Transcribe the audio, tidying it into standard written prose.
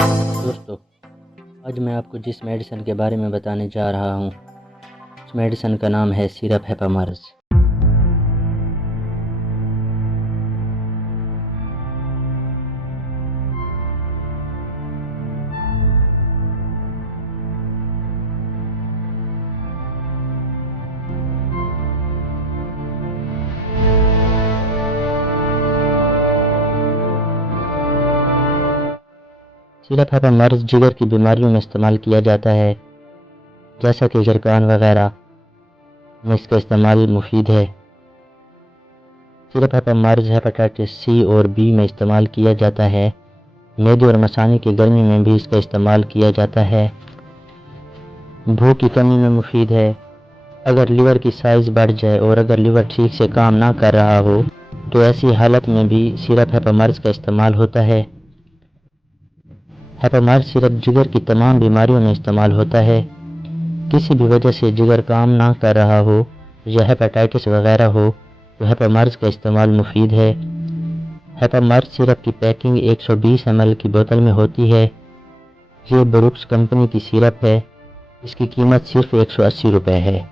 دوستو، آج میں آپ کو جس میڈیسن کے بارے میں بتانے جا رہا ہوں اس میڈیسن کا نام ہے سیرپ ہیپامرز۔ سیرپ ہیپامرز جگر کی بیماریوں میں استعمال کیا جاتا ہے، جیسا کہ زکام وغیرہ میں اس کا استعمال مفید ہے۔ سیرپ ہیپامرز ہیپاٹائٹس سی اور بی میں استعمال کیا جاتا ہے۔ معدے اور مثانے کی گرمی میں بھی اس کا استعمال کیا جاتا ہے۔ بھوک کی کمی میں مفید ہے۔ اگر لیور کی سائز بڑھ جائے اور اگر لیور ٹھیک سے کام نہ کر رہا ہو تو ایسی حالت میں بھی سیرپ ہیپامرز کا استعمال ہوتا ہے۔ ہیپامرز سیرپ جگر کی تمام بیماریوں میں استعمال ہوتا ہے۔ کسی بھی وجہ سے جگر کام نہ کر رہا ہو یا ہیپاٹائٹس وغیرہ ہو تو ہیپامرز کا استعمال مفید ہے۔ ہیپامرز سیرپ کی پیکنگ 120 ml کی بوتل میں ہوتی ہے۔ یہ بروکس کمپنی کی سیرپ ہے۔ اس کی قیمت صرف 180 روپے ہے۔